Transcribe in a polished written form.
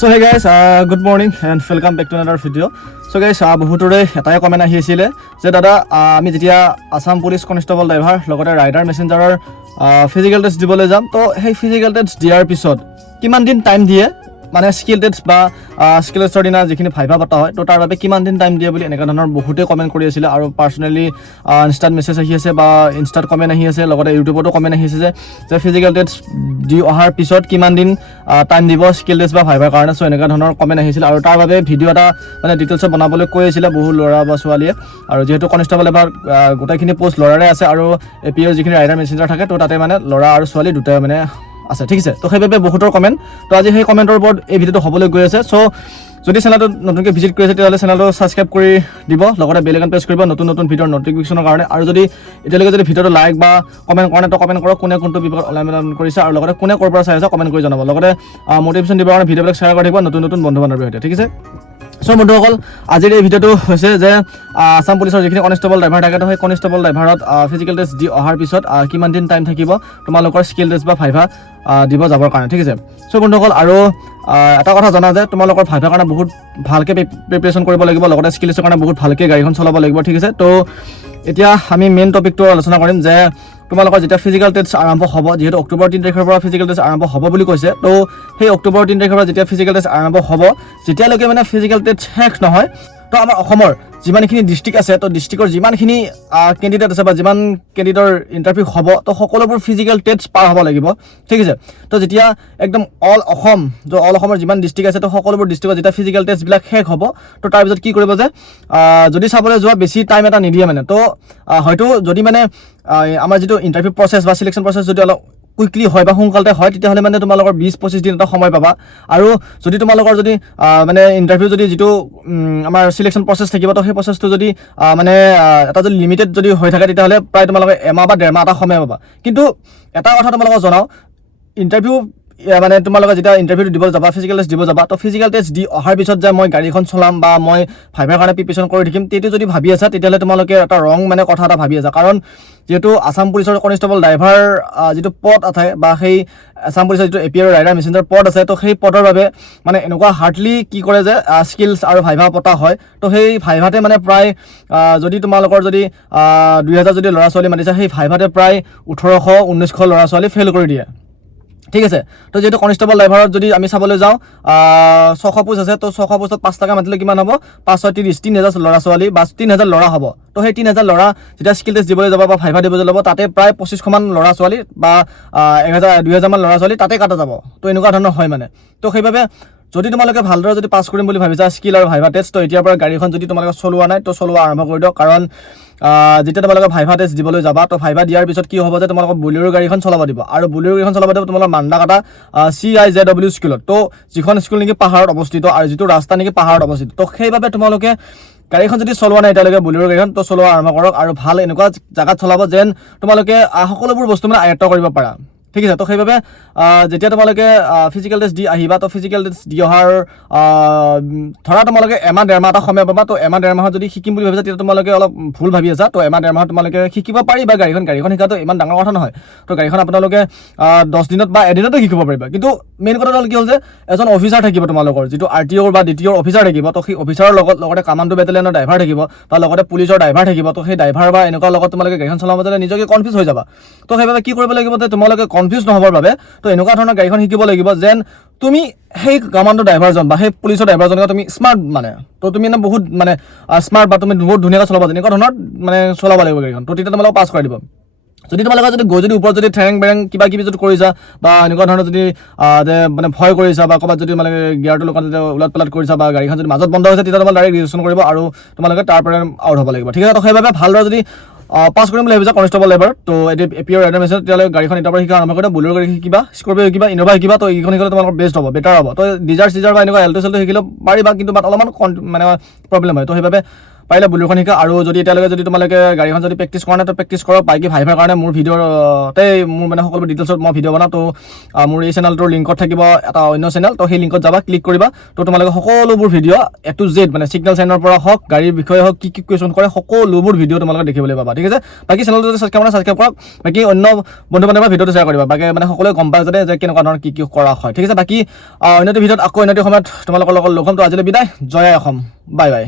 So hey guys, good morning and welcome back to another video. So guys, বহুতৰে এটাই comment আহি আছিল যে দাদা আমি যেতিয়া আসাম পুলিচ কনষ্টেবল ড্ৰাইভাৰ লগতে ৰাইডাৰ মেসেঞ্জাৰৰ ফিজিক্যাল টেষ্ট দিবলৈ যাম তো সেই ফিজিক্যাল টেষ্ট দিয়াৰ পিছত কিমান দিন টাইম দিয়ে মানে স্কিল টেষ্ট বা স্কিল টেষ্টৰ দিনা যিখিনি ভাইভা পতা হয় তো তাৰ বাবে কিমান দিন টাইম দিয়ে বুলি এনেকা ধৰণৰ বহুতে কমেন্ট কৰি আছিল আৰু পাৰ্সোনালি ইনষ্টাত মেছেজ আহি আছে বা ইনষ্টাত কমেন্ট আহি আছে লগতে ইউটিউবতো কমেন্ট আহি আছে যে ফিজিক্যাল টেষ্ট দি অহাৰ পিছত কিমান দিন টাইম দিব স্কিল টেষ্ট বা ভাইভাৰ কাৰণে সো এনেকা ধৰণৰ কমেন্ট আহিছিল আৰু তাৰ বাবে ভিডিও এটা মানে ডিটেইলছত বনাবলৈ কৈ আছিল বহু ল'ৰা বা ছোৱালীয়ে আৰু যেহেতু কনষ্টেবল এবাৰ গোটেইখিনি পোষ্ট ল'ৰাৰে আছে আৰু এপিঅ যিখিনি ৰাইডাৰ মেসেঞ্জাৰ থাকে তো তাতে মানে ল'ৰা আৰু ছোৱালী দুটাই মানে আছে ঠিক আছে তো সেইভাবে বহুতৰ কমেন্ট তো আজি সেই কমেন্টৰ ওপৰত এই ভিডিওটো হ'বলৈ গৈ আছে সো যদি চেনেলটো নতুনকৈ ভিজিট কৰিছে তেতিয়াহ'লে চেনেলটো সাবস্ক্ৰাইব কৰি দিব লগতে বেল আইকন প্ৰেছ কৰিব নতুন নতুন ভিডিঅ'ৰ নটিফিকেশ্যনৰ কাৰণে আৰু যদি এতিয়ালৈকে যদি ভিডিওটো লাইক বা কমেন্ট কৰা নাই তো কমেন্ট কৰক কোনে কোনটো বিভাগত অনলাইন কৰিছে আৰু লগতে কোনে ক'ৰ পৰা চাই আছে কমেন্ট কৰি জনাব লগতে মোটিভেশ্যন দিবৰ কাৰণে ভিডিঅ'বিলাক শ্বেয়াৰ কৰি দিব নতুন নতুন বন্ধু বান্ধৱীৰ সৈতে ঠিক আছে সো বন্ধুসকল আজিৰ এই ভিডিওটো হৈছে যে আসাম পুলিচৰ যিখিনি কনষ্টেবল ড্ৰাইভাৰ থাকে তো সেই কনষ্টেবল ড্ৰাইভাৰত ফিজিক্যাল টেষ্ট দি অহাৰ পিছত কিমান দিন টাইম থাকিব তোমালোকৰ স্কিল টেষ্ট বা ভাইভা দিব যাবৰ কাৰণে ঠিক আছে সো বন্ধুসকল আৰু এটা কথা জনা যে তোমালোকৰ ভাইভাৰ কাৰণে বহুত ভালকৈ প্ৰিপাৰেশ্যন কৰিব লাগিব লগতে স্কিল টেষ্টৰ কাৰণে বহুত ভালকৈ গাড়ীখন চলাব লাগিব ঠিক আছে তো এতিয়া আমি মেইন টপিকটো আলোচনা কৰিম যে তোমালোকৰ যেতিয়া ফিজিক্যাল টেষ্ট আৰম্ভ হ'ব যেহেতু অক্টোবৰ 3 তাৰিখৰ পৰা ফিজিক্যাল টেষ্ট আৰম্ভ হ'ব বুলি কৈছে তো সেই অক্টোবৰ 3 তাৰিখৰ পৰা যেতিয়া ফিজিক্যাল টেষ্ট আৰম্ভ হ'ব যেতিয়ালৈকে মানে ফিজিক্যাল টেষ্ট শেষ নহয় তো আমাৰ অসমৰ যিমানখিনি ডিস্ট্ৰিক্ট আছে তো ডিস্ট্ৰিক্টৰ যিমানখিনি কেণ্ডিডেট আছে বা যিমান কেণ্ডিডেটৰ ইণ্টাৰভিউ হ'ব তো সকলোবোৰ ফিজিক্যাল টেষ্ট পাৰ হ'ব লাগিব ঠিক আছে তো যেতিয়া একদম অল অসমৰ যিমান ডিস্ট্ৰিক্ট আছে তো সকলোবোৰ ডিস্ট্ৰিক্টত যেতিয়া ফিজিক্যাল টেষ্টবিলাক শেষ হ'ব তো তাৰপিছত কি কৰিব যে যদি চাবলৈ যোৱা বেছি টাইম এটা নিদিয়ে মানে তো হয়তো যদি মানে আমাৰ যিটো ইণ্টাৰভিউ প্ৰচেছ বা সিলেকশ্যন প্ৰচেছ যদি অলপ কুইকলি হয় বা সোনকালতে হয় তেতিয়াহ'লে মানে তোমালোকৰ 20-25 দিন এটা সময় পাবা আৰু যদি তোমালোকৰ যদি মানে ইণ্টাৰভিউ যদি যিটো আমাৰ সিলেকশ্যন প্ৰচেছ থাকিব তো সেই প্ৰচেছটো যদি মানে এটা যদি লিমিটেড যদি হৈ থাকে তেতিয়াহ'লে প্ৰায় তোমালোকে এমাহ বা ডেৰ মাহ এটা সময় পাবা কিন্তু এটা কথা তোমালোকক জনাওঁ ইণ্টাৰভিউ মানে তোমালোকে যেতিয়া ইণ্টাৰভিউ দিব যাবা ফিজিক্যাল টেষ্ট দিব যাবা তো ফিজিক্যাল টেষ্ট দি অহাৰ পিছত যে মই গাড়ীখন চলাম বা মই ভাইভাৰ কাৰণে প্ৰিপাৰেশ্যন কৰি থাকিম তেতিয়া যদি ভাবি আছা তেতিয়াহ'লে তোমালোকে এটা ৰং মানে কথা এটা ভাবি আছা কাৰণ যেহেতু আসাম পুলিচৰ কনষ্টেবল ড্ৰাইভাৰ যিটো পদ আছে বা সেই আসাম পুলিচৰ যিটো এপিআৰ ৰাইডাৰ মেসেঞ্জাৰ পদ আছে তো সেই পদৰ বাবে মানে এনেকুৱা হাৰ্ডলি কি কৰে যে স্কিলছ আৰু ভাইভা পতা হয় তো সেই ভাইভাতে মানে প্ৰায় যদি তোমালোকৰ যদি 2000 যদি ল'ৰা ছোৱালী মাতিছে সেই ভাইভাতে প্ৰায় 1800-1900 ল'ৰা ছোৱালী ফেইল কৰি দিয়ে ঠিক আছে তো যেহেতু কনষ্টেবল ড্ৰাইভাৰত যদি আমি চাবলৈ যাওঁ 600 পোষ্ট আছে তো 600 পোষ্টত 5 টাকা মাতিলে কিমান হ'ব 530 ল'ৰা ছোৱালী বা 3000 ল'ৰা হ'ব তো সেই 3000 ল'ৰা যেতিয়া স্কিল টেষ্ট দিবলৈ যাব বা ভাইভা দিবলৈ যাব তাতে প্ৰায় 2500 মান ল'ৰা ছোৱালী বা 1000-2000 মান ল'ৰা ছোৱালী তাতে কাটা যাব তো এনেকুৱা ধৰণৰ হয় মানে তো সেইবাবে যদি তোমালোকে ভালদৰে যদি পাছ কৰিম বুলি ভাবিছা স্কিল আৰু ভাইভা টেষ্ট তো এতিয়াৰ পৰা গাড়ীখন যদি তোমালোকে চলোৱা নাই তো চলোৱা আৰম্ভ কৰি দিয়ক কাৰণ যেতিয়া তোমালোকে ভাইভা টেষ্ট দিবলৈ যাবা তো ভাইভা দিয়াৰ পিছত কি হ'ব যে তোমালোকক বুলেৰো গাড়ীখন চলাব দিব আৰু বুলেৰো গাড়ীখন চলাব দিব তোমালোকৰ মান্দাকাটা CIZW স্কুলত তো যিখন স্কুল নেকি পাহাৰত অৱস্থিত আৰু যিটো ৰাস্তা নেকি পাহাৰত অৱস্থিত তো সেইবাবে তোমালোকে গাড়ীখন যদি চলোৱা নাই এতিয়ালৈকে বুলেৰো গাড়ীখন তো চলোৱা আৰম্ভ কৰক আৰু ভাল এনেকুৱা জাগাত চলাব যেন তোমালোকে সকলোবোৰ বস্তু মানে আয়ত্ত কৰিব পাৰা ঠিক আছে তো সেইবাবে যেতিয়া তোমালোকে ফিজিক্যাল টেষ্ট দি আহিবা তো ফিজিক্যাল টেষ্ট দি অহাৰ ধৰা তোমালোকে এমাহ ডেৰ মাহ এটা সময় পাবা তো এমাহ ডেৰ মাহত যদি শিকিম বুলি ভাবিছা তেতিয়া তোমালোকে অলপ ভুল ভাবি আছা তো এমাহ ডেৰ মাহত তোমালোকে শিকিব পাৰিবা গাড়ীখন শিকাটো ইমান ডাঙৰ কথা নহয় তো গাড়ীখন আপোনালোকে 10 দিনত বা এদিনতো শিকিব পাৰিবা কিন্তু মেইন কথাটো হ'ল কি হ'ল যে এজন অফিচাৰ থাকিব তোমালোকৰ যিটো RTO বা DTO অফিচাৰ থাকিব তো সেই অফিচাৰৰ লগতে কামাণ্ডো বেটেলিয়নৰ ড্ৰাইভাৰ থাকিব বা লগতে পুলিচৰ ড্ৰাইভাৰ থাকিব তো সেই ড্ৰাইভাৰ বা এনেকুৱা লগত তোমালোকে গাড়ীখন চলাব যাতে নিজকে কনফিউজ হৈ যাবা তো সেইবাবে কি কৰিব লাগিব যে তোমালোকে কনফিউজ নহবৰ বাবে তো এনেকুৱা ধৰণৰ গাড়ীখন শিকিব লাগিব যেন তুমি সেই কামাণ্ডো ড্ৰাইভাৰজন বা সেই পুলিচৰ ড্ৰাইভাৰজনক তুমি স্মাৰ্ট মানে তো তুমি মানে বহুত মানে স্মাৰ্ট বা তুমি বহুত ধুনীয়াকৈ চলাব এনেকুৱা ধৰণৰ মানে চলাব লাগিব গাড়ীখন তো তেতিয়া তোমালোকক পাছ কৰাই দিব যদি তোমালোকে যদি ওপৰত যদি ঠেৰেং বেৰেং কিবা কিবি যদি কৰিছা বা এনেকুৱা ধৰণৰ যদি মানে ভয় কৰিছা বা ক'ৰবাত যদি মানে গিয়াৰটো লগত যদি উলট পালট কৰিছা বা গাড়ীখন যদি মাজত বন্ধ হৈছে তেতিয়া তোমালোকে ডাইৰেক্ট ৰেজিষ্ট্ৰেশ্যন কৰিব আৰু তোমালোকে তাৰ পৰা আউট হ'ব লাগিব ঠিক আছে তো সেইবাবে ভালদৰে যদি পাছ কৰিম বুলি ভাবিছা কনষ্টেবল লেভাৰ তো এতিয়া এপিঅ ৰাইডাৰ মেসেঞ্জাৰ তেতিয়াহ'লে গাড়ীখন এটাৰ পৰা শিকা আৰম্ভ কৰিবা বুলেৰো গাড়ী শিকিবা স্কৰপিঅ শিকিবা ইনোভা শিকিবা তো এইখন শিকিলে তোমালোকৰ বেষ্ট হ'ব বেটাৰ হ'ব তো ডিজাৰ চিজাৰ বা এনেকুৱা এল্টো চেল্টো শিকিলে পাৰিবা কিন্তু বাট অলপমান মানে প্ৰব্লেম হয় তো সেইবাবে পাৰিলে বুলেৰোখন শিকা। আৰু যদি এতিয়ালৈকে যদি তোমালোকে গাড়ীখন যদি প্ৰেক্টিছ কৰা নাই তো প্ৰেক্টিছ কৰক। বাকী ভাইভাৰ কাৰণে মোৰ ভিডিঅ'তে মোৰ মানে সকলো ডিটেইলছত মই ভিডিঅ' বনাওঁ। তো মোৰ এই চেনেলটোৰ লিংকত থাকিব এটা অন্য চেনেল, তো সেই লিংকত যাবা, ক্লিক কৰিবা। তো তোমালোকে সকলোবোৰ ভিডিঅ' A to Z মানে ছিগনেল চাইনৰ পৰা হওক, গাড়ীৰ বিষয়ে হওক, কি কুৱেশ্যন কৰে সকলোবোৰ ভিডিঅ' তোমালোকে দেখিবলৈ পাবা, ঠিক আছে। বাকী চেনেলটো যদি ছাবস্ক্ৰাইব কৰক। বাকী অন্য বন্ধু বান্ধৱৰ ভিডিঅ'টো শ্বেয়াৰ কৰিবা, বাকী মানে সকলোৱে গম পায় যাতে যে কেনেকুৱা ধৰণৰ কি কৰা হয়, ঠিক আছে। বাকী অন্যটো ভিডিঅ'ত আকৌ অন্যটো সময়ত তোমালোকৰ লগত লগ হ'ম। তো আজিলৈ বিদায়, জয় অসম, বাই বাই।